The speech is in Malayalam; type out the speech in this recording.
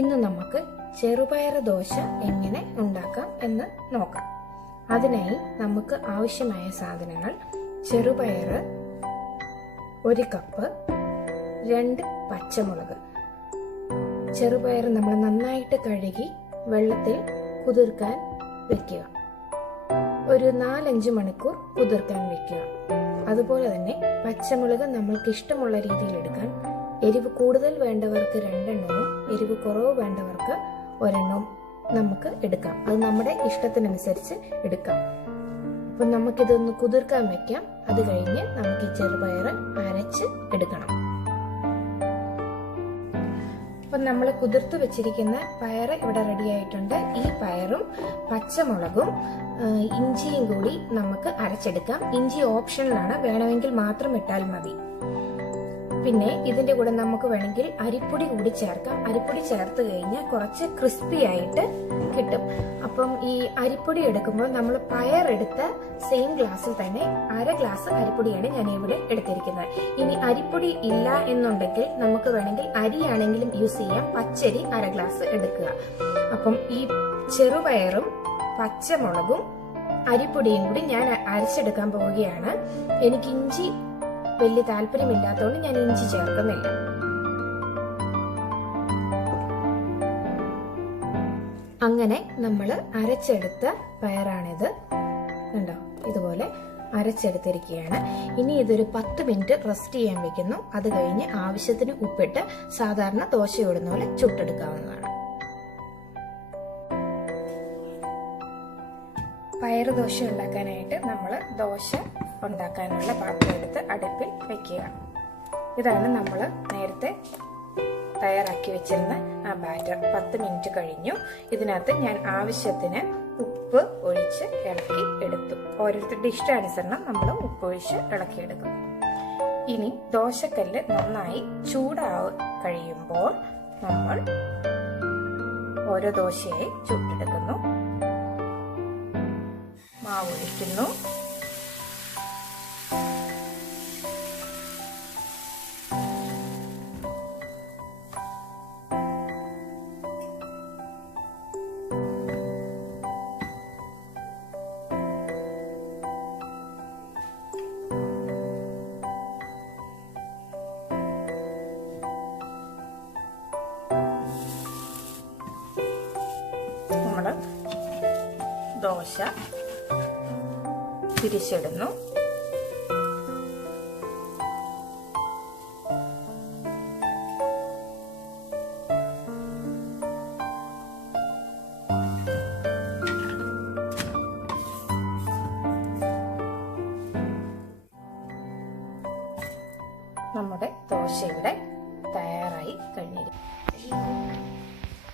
ഇന്ന് നമുക്ക് ചെറുപയർ ദോശ എങ്ങനെ ഉണ്ടാക്കാം എന്ന് നോക്കാം. അതിനായി നമുക്ക് ആവശ്യമായ സാധനങ്ങൾ: ചെറുപയർ 1 കപ്പ്, 2 പച്ചമുളക്. ചെറുപയർ നമ്മൾ നന്നായിട്ട് കഴുകി വെള്ളത്തിൽ കുതിർക്കാൻ വെക്കുക. ഒരു 4-5 മണിക്കൂർ കുതിർക്കാൻ വെക്കുക. അതുപോലെ തന്നെ പച്ചമുളക് നമ്മൾക്ക് ഇഷ്ടമുള്ള രീതിയിൽ എടുക്കാൻ. എരിവ് കൂടുതൽ വേണ്ടവർക്ക് 2 എണ്ണവും എരിവ് കുറവ് വേണ്ടവർക്ക് 1 എണ്ണവും നമുക്ക് എടുക്കാം. അത് നമ്മുടെ ഇഷ്ടത്തിനനുസരിച്ച് എടുക്കാം. അപ്പം നമുക്കിതൊന്ന് കുതിർക്കാൻ വെക്കാം. അത് കഴിഞ്ഞ് നമുക്ക് ഈ ചെറുപയർ അരച്ച് എടുക്കണം. അപ്പം നമ്മൾ കുതിർത്ത് വെച്ചിരിക്കുന്ന പയർ ഇവിടെ റെഡി ആയിട്ടുണ്ട്. ഈ പയറും പച്ചമുളകും ഇഞ്ചിയും കൂടി നമുക്ക് അരച്ചെടുക്കാം. ഇഞ്ചി ഓപ്ഷണലാണ്, വേണമെങ്കിൽ മാത്രം ഇട്ടാൽ മതി. പിന്നെ ഇതിന്റെ കൂടെ നമുക്ക് വേണമെങ്കിൽ അരിപ്പൊടി കൂടി ചേർക്കാം. അരിപ്പൊടി ചേർത്ത് കഴിഞ്ഞാൽ കുറച്ച് ക്രിസ്പി ആയിട്ട് കിട്ടും. അപ്പം ഈ അരിപ്പൊടി എടുക്കുമ്പോൾ നമ്മൾ പയർ എടുത്ത സെയിം ഗ്ലാസ്സിൽ തന്നെ 1/2 ഗ്ലാസ് അരിപ്പൊടിയാണ് ഞാൻ ഇവിടെ എടുത്തിരിക്കുന്നത്. ഇനി അരിപ്പൊടി ഇല്ല എന്നുണ്ടെങ്കിൽ നമുക്ക് വേണമെങ്കിൽ അരിയാണെങ്കിലും യൂസ് ചെയ്യാം. പച്ചരി 1/2 ഗ്ലാസ് എടുക്കുക. അപ്പം ഈ ചെറുപയറും പച്ചമുളകും അരിപ്പൊടിയും കൂടി ഞാൻ അരച്ചെടുക്കാൻ പോവുകയാണ്. എനിക്ക് ഇഞ്ചി വലിയ താല്പര്യമില്ലാത്തതുകൊണ്ട് ഞാൻ ഇഞ്ചി ചേർക്കുന്നില്ല. അങ്ങനെ നമ്മൾ അരച്ചെടുത്ത പയറാണിത്. കണ്ടോ, ഇതുപോലെ അരച്ചെടുത്തിരിക്കുകയാണ്. ഇനി ഇതൊരു 10 മിനിറ്റ് റെസ്റ്റ് ചെയ്യാൻ വെക്കുന്നു. അത് കഴിഞ്ഞ് ആവശ്യത്തിന് ഉപ്പിട്ട് സാധാരണ ദോശ ഇടുന്ന പോലെ ചുട്ടെടുക്കാവുന്നതാണ്. പയർ ദോശ ഉണ്ടാക്കാനായിട്ട് നമ്മൾ ദോശ ഉണ്ടാക്കാനുള്ള പാത്രം എടുത്ത് അടുപ്പിൽ വെക്കുക. ഇതാണ് നമ്മൾ നേരത്തെ തയ്യാറാക്കി വെച്ചിരുന്ന ആ ബാറ്റർ. 10 മിനിറ്റ് കഴിഞ്ഞു. ഇതിനകത്ത് ഞാൻ ആവശ്യത്തിന് ഉപ്പ് ഒഴിച്ച് ഇളക്കി എടുത്തു. ഓരോരുത്തരുടെ ഇഷ്ടാനുസരണം നമ്മൾ ഉപ്പ് ഒഴിച്ച് ഇളക്കിയെടുക്കും. ഇനി ദോശക്കല്ല് നന്നായി കഴിയുമ്പോൾ നമ്മൾ ഓരോ ദോശയായി ചുട്ടെടുക്കുന്നു. മാവ് ഒഴിക്കുന്നു. നമ്മൾ ദോശ തിരിച്ചിടുന്നു. നമ്മുടെ ദോശ ഇവിടെ തയ്യാറായി കഴിഞ്ഞിരിക്കുന്നു.